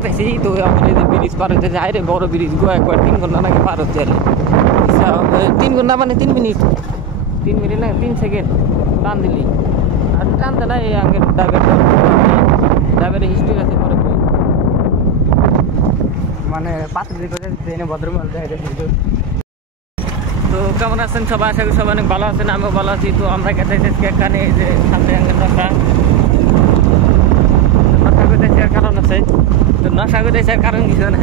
গেতেছি তো আমরা এই যে ব্রিজ পার হতে যাই রে বড় ব্রিজ গো একবার 3 ঘন্টা নাকি পার হতে গেলে 3 ঘন্টা মানে 3 মিনিট 3 মিনিট না 3 সেকেন্ড টান দিলি আর টান দেয় না এই আগের ড্রাইভারের হিস্ট্রি আছে পরে মানে পাত্র করে ট্রেনে ভদ্রমাল যায়। তো কেমন আছেন সবাই? আশা করি সবাই অনেক ভালো আছেন, আমিও ভালো আছি। তো আমরা গেতেছি এখানে এই যে সামনে আঙ্গের নশা করতেছি আর কারণ আছে। তো নশা করতেছি আর কারণ কিছু না।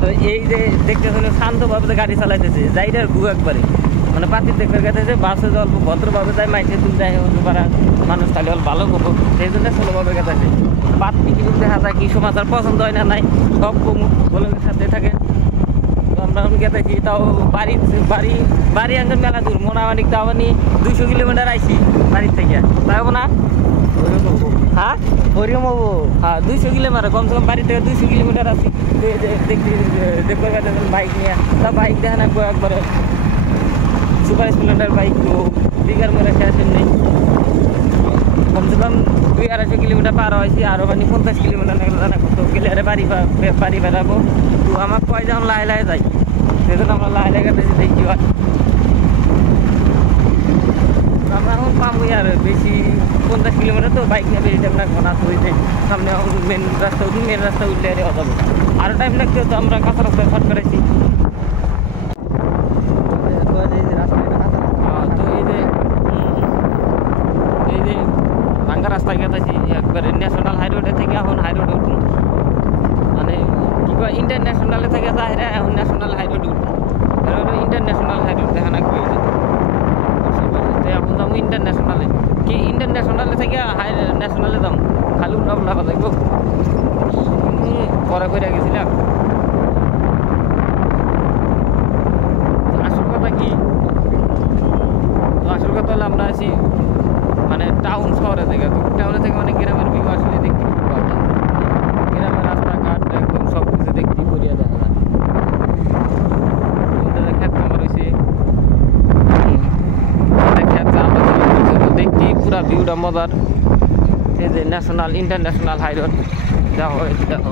তো এই যে দেখতেছিল শান্তভাবে গাড়ি চালাইতেছে যাইটার ঘু একবারে মানে পাতির দেখতে গেতেছে বাসে অল্প ভদ্রভাবে যায় মাইকে তুল যায় পারা মানুষ তাহলে অল্প ভালো করবো সেই জন্য স্লোভাবে গেতেছে। পাতি কিছু দেখা যায় কি সমাচার পছন্দ হয় না নাই সব গোলকের সাথে থাকে। তো আমরা গেতেছি তাও বাড়ি আঙ্গন মেলা দূর মোটামুটি তাও আমি 200 কিলোমিটার আইছি বাড়ির থেকে তাই না? হ্যাঁ ওরকম হবো। হ্যাঁ 200 কিলোমিটার কমসে কম বাড়ি থেকে 200 কিলোমিটার আছি। দেখতে গেছেন বাইক নিয়ে তা বাইক দেখা না একবারে সুপার স্প্লেন্ডার বাইক তো দিঘার মেরে শেষ নেই কমসে কম 200-250 কিলোমিটার পার হয়েছি আরও মানে 50 কিলোমিটার না তো গেলে আরে বাড়ি বেড়াবো। তো আমার কয় যখন লাই যাই সেজন্য আমরা লাই গেতেছি দেখি হয় আমরা এখন পাবই আর বেশি 50 কিলোমিটার তো বাইক নিয়ে বেশি টাইম লাগবো না। তো হয়েছে সামনে মেন রাস্তা উঠলে আরে হবে আরও টাইম লাগতো তো আমরা কাঁচা রাস্তায় শর্ট করেছি। রাস্তা গেছি একবারে ন্যাশনাল হাইরোডে থেকে এখন হাইরোডে উঠুন মানে কি কয় ইন্টারন্যাশনালে থেকে যায় এখন ন্যাশনাল হাইরোডে উঠুন ইন্টারন্যাশনাল হাইরোড দেখা না এখন যাবো ইন্টারন্যাশনালে কি ইন্টারন্যাশনালে থেকে ন্যাশনালে যাবো খালি উল্টা উল্টা দেখবো পরে করে গেছিলাম। আসল কথা কি তো আসল কথা হলো আমরা আছি মানে টাউন শহরে থেকে তো টাউনে থেকে মানে গ্রামের ভিউ আসলে দেখতে পাওয়া যায়। গ্রামের রাস্তাঘাট একদম সব কিছু দেখতে করিয়া দেখা যায়। খেত কামার হয়েছে দেখতে পুরা ভিউটা মজার। এই যে ন্যাশনাল ইন্টারন্যাশনাল হাইরোড দেখো দেখো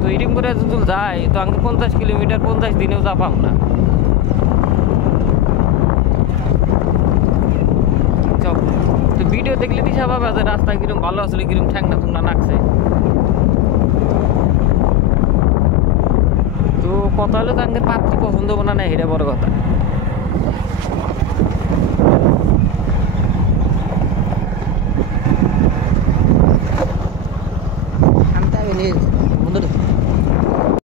তো এরকম করে যদি যায় তো আমাকে 50 কিলোমিটার 50 দিনেও যা পাম না। তো ভিডিও দেখলে দিশা পাবে যে রাস্তা কিরম ভালো আসলে কিরম ঠ্যাংনা থুংনা নাকছে। তো কথা হলো তাদের পাত্রী পছন্দ হবো না এটা বড় কথা।